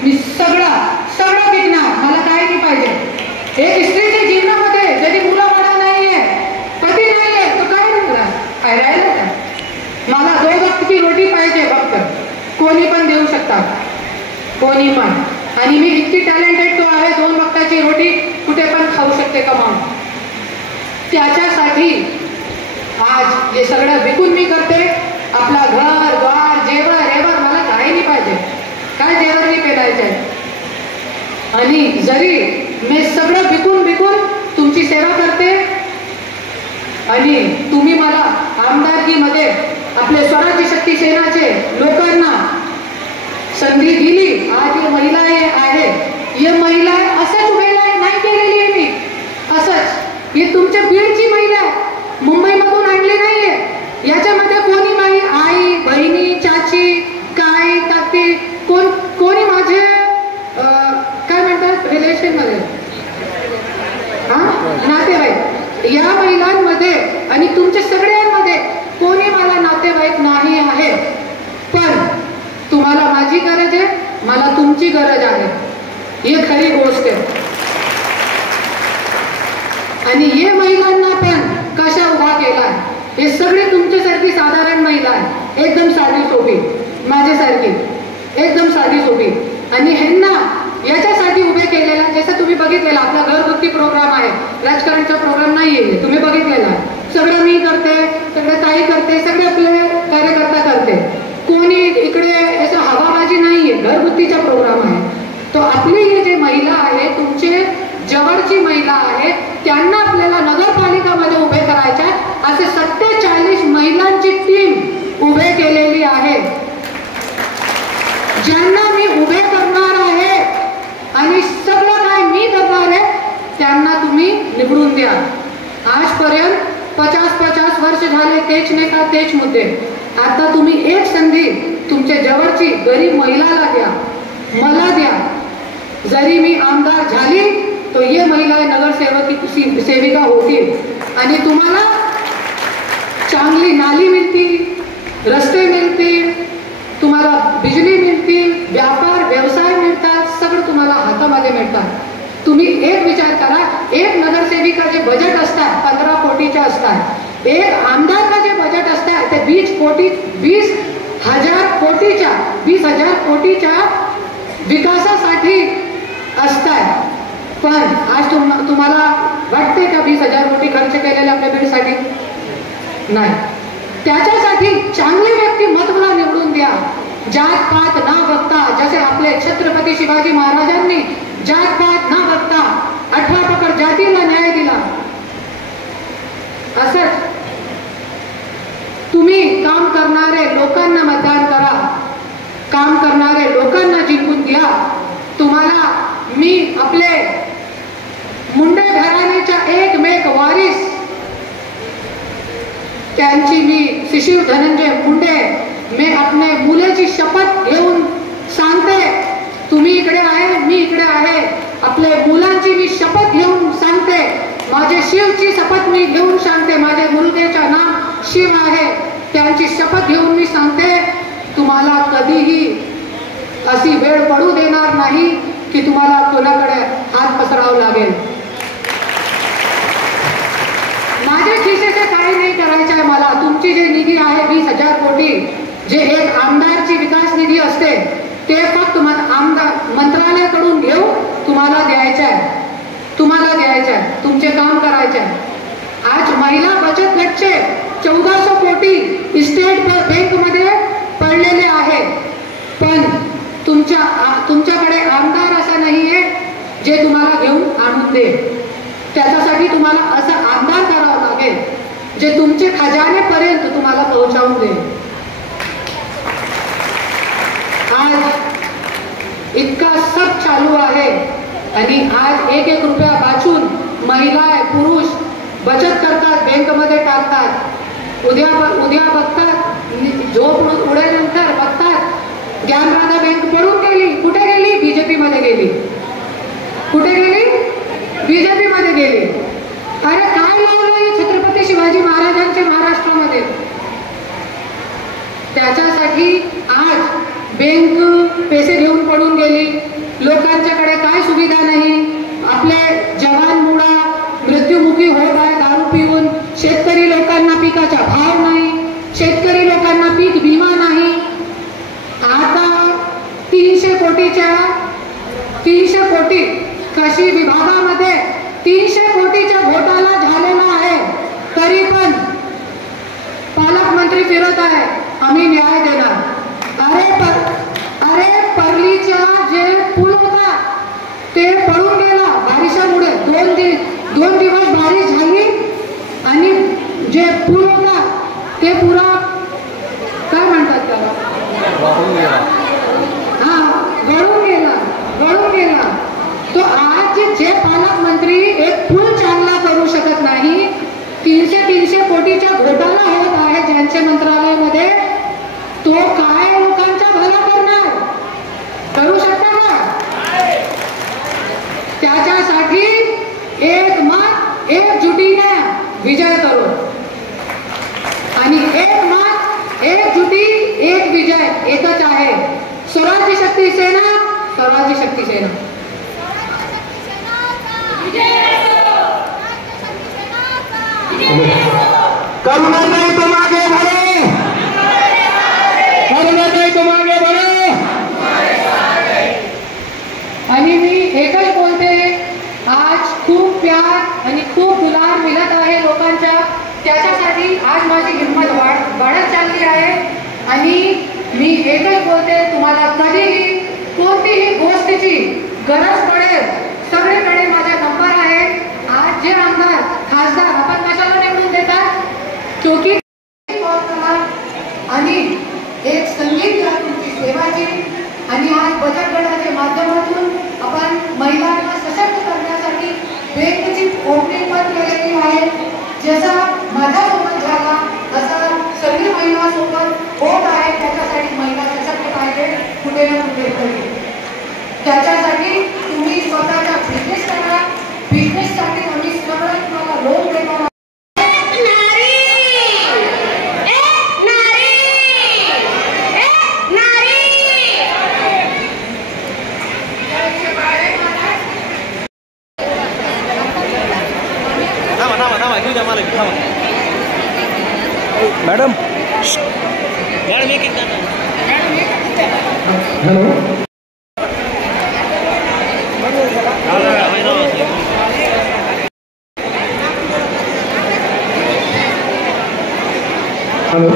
मी सगळं विकणार, मला काय नाही पाहिजे. एक स्त्रीच्या जीवनामध्ये जरी मुलाबाळा नाहीये, पती नाहीये, तो काय नाही काय राहिलं का? मला 2 वक्तची रोटी पाहिजे फक्त. कोणी पण देऊ शकतात, कोणी पण. आणि मी इतकी टॅलेंटेड तो आहे, 2 वक्ताची रोटी कुठे पण खाऊ शकते कमावून. त्याच्यासाठी आज हे सगळं विकून मी करते. आपला घर द्वार जेवण रेवर मला काही नाही पाहिजे, काय जेवण नाही पेरायचंय. आणि जरी मी सगळं विकून तुमची सेवा करते आणि तुम्ही मला आमदारकीमध्ये आपले स्वराज्य शक्ती सेनाचे लोकांना संधी दिली. आज ही महिला आहे, ही महिला असंच उभेला नाही केलेली आहे मी, असंच ही तुमच्या बीडची महिला आहे, मुंबईमधून आणली नाहीये. याच्यामध्ये कोणी माझी आई बहिणी चाची काय ताती कोणी माझे काय म्हणतात रिलेशन मध्ये नातेवाईक, या महिलांमध्ये आणि तुमच्या सगळ्यांमध्ये कोणी मला नातेवाईक नाही आहे. पण तुम्हाला माझी गरज आहे, मला तुमची गरज आहे, ही खरी गोष्ट आहे. आणि हे महिलांना पण कशा उभा केला, हे सगळे तुमच्यासारखी साधारण महिला आहे, एकदम साधी सोपी, माझ्यासारखी एकदम साधी सोपी. आणि ह्यांना याच्यासाठी उभे केलेला, जसं तुम्ही बघितलेला आपला घरगुती प्रोग्राम आहे, राजकारणाचा प्रोग्राम नाहीये, तुम्ही बघितलेला. सगळं मी करते, सगळं ताई करते, सगळे आपले कार्यकर्ता करते. कोणी इकडे असं हवाबाजी नाहीये, घरगुतीचा प्रोग्राम आहे. तो आपली ही जे महिला आहे, तुमचे जवळची महिला आहे, त्यांना आपल्याला नगरपालिकामध्ये उभे करायच्या. असे 47 महिलांची टीम उभे केलेली आहे, ज्यांना मी उभे करणार आहे. आणि सगळं काय मी करणार आहे, त्यांना तुम्ही निवडून द्या. आजपर्यंत 50 वर्ष झाले तेच नेता तेच मुद्दे. आता तुम्ही एक संधी तुमच्या जवळची गरीब महिलाला द्या, मला द्या. जरी मी आमदार झाली तो ये महिला नगरसेवक सेविका होतील आणि तुम्हाला चांगली नाली मिळतील, रस्ते मिळतील, तुम्हाला बिजली मिळतील, व्यापार व्यवसाय मिळतात, सगळं तुम्हाला हातामध्ये मिळतात. तुम्ही एक विचार करा, एक नगरसेविकाचे बजेट असतात 15 कोटीचे असतात, एक आमदारला जे बजेट असतात ते 20,000 कोटीच्या विकासासाठी असतात. पण आज तुम्हाला वाटते का 20,000 कोटी खर्च केलेले आपल्या बीडसाठी? नाही. त्याच्यासाठी चांगले व्यक्तिमत्वाला निवडून द्या, जात पात न बघता. जसे आपले छत्रपती शिवाजी महाराजांनी जात पात न बघता 18 पकड जातीला न्याय दिला, असंच तुम्ही काम करणारे लोकांना मतदान करा, काम करणारे लोकांना जिंकून द्या. तुम्हाला मी आपले मुंडे घराण्याच्या एकमेक वारीस, त्यांची मी शिशिर धनंजय मुंडे, मी आपले मुलाची शपथ घेऊन सांगते, तुम्ही इकडे आहे मी इकडे आहे, आपले मुलांची मी शपथ घेऊन सांगते, माझे शिवची शपथ मी घेऊन सांगते, माझ्या मुलगेचं नाव शिव आहे, त्यांची शपथ घेऊन मी सांगते, तुम्हाला कधीही अशी वेळ पडू देणार नाही की तुम्हाला कोणाकडे हात पसरावं लागेल. माझ्या खिशाचे काही नाही करायचं आहे मला. तुमची जे निधी आहे 20,000 कोटी, जे एक आमदारची विकास निधी असते, ते फक्त आमदार मंत्रालयाकडून घेऊन तुम्हाला द्यायचं आहे, तुमचे काम करायचे आहे. आज महिला बचत गटचे 1400 कोटी स्टेट बँकमध्ये पडलेले आहे. पण तुमच्याकडे आमदार असा नाहीये जे तुम्हाला घेऊन आणून दे. त्याच्यासाठी तुम्हाला असा आमदार करावा लागेल जे तुमचे खजानेपर्यंत तुम्हाला पोहोचवून दे. आज इतका सब चालू आहे आणि आज 1-1 रुपया वाचून महिला पुरुष बचत करतात, बँकमध्ये टाकतात. उद्या बघतात, झोप उडेनंतर बघतात ज्ञानराधा बँक पडून गेली. कुठे गेली? बीजेपी मध्ये गेली. कुठे गेली? बीजेपी मध्ये गेली. अरे काय लावलं छत्रपती शिवाजी महाराजांच्या महाराष्ट्रामध्ये? त्याच्यासाठी आज बँक पैसे घेऊन पडून गेली, लोकांच्याकडे काय सुविधा नाही, आपले जवान मुळा मृत्युमुखी होत आहे दारू पिऊन, शेतकरी लोकांना पिकाचा भाव नाही, शेतकरी लोकांना पीक विमा नाही. आता 300 कोटी कृषी विभागामध्ये 300 कोटीचा घोटाळा झालेला आहे, तरी पण पालकमंत्री फिरत आहे आम्ही न्याय देणार. अरे परलीचा जे पूल होता ते पळून गेला बारिशामुळे. 2 दिवस बारिश झाली आणि जे पूल होता ते पुरा काय म्हणतात त्याला गळून गेला. तो आज जे पालकमंत्री एक पूल चांगला करू शकत नाही, 300 कोटीचा घोटाळा होत आहे ज्यांच्या मंत्रालयामध्ये, तो काय लोकांचा भला करणार? करू शकता का? त्याच्यासाठी एक मत एकजुटीने विजय करू आणि एक मत एकजुटी एक विजय एकच आहे. स्वराज्य शक्ती सेना, स्वराज्य शक्ती सेना. करुणाताई तुम आगे बढ़ो, करुणाताई तुम आगे बढ़ो. आणि मी एकच बोलते, आज खूप प्यार आणि खूप दुलार मिळत आहे लोकांच्या, त्याच्यासाठी आज माझी हिंमत वाढत चालली आहे. आणि मी एकच बोलते, तुम्हाला कधीही कोणतीही गोष्टीची गरज पडेल सगळीकडे माझा नंबर आहे. आज जे आमदार खासदार आपण कशाला निवडून देतात? क्योंकि आणि एक संधी आहे तुमची सेवाची. आणि आज बचत गटाच्या माध्यमातून आपण महिलांना सशक्त करण्यासाठी बँकेची ओपनिंग पण केलेली आहे. जसा माझ्यासोबत झाला तसा सगळी महिलांसोबत होत आहे. त्याच्यासाठी महिला सशक्त पाहिजे कुठे ना कुठे तरी. त्याच्यासाठी तुम्ही स्वतःचा बिझनेस करा. बिझनेससाठी आम्ही सगळं तुम्हाला लोन देणार. Madam hello hello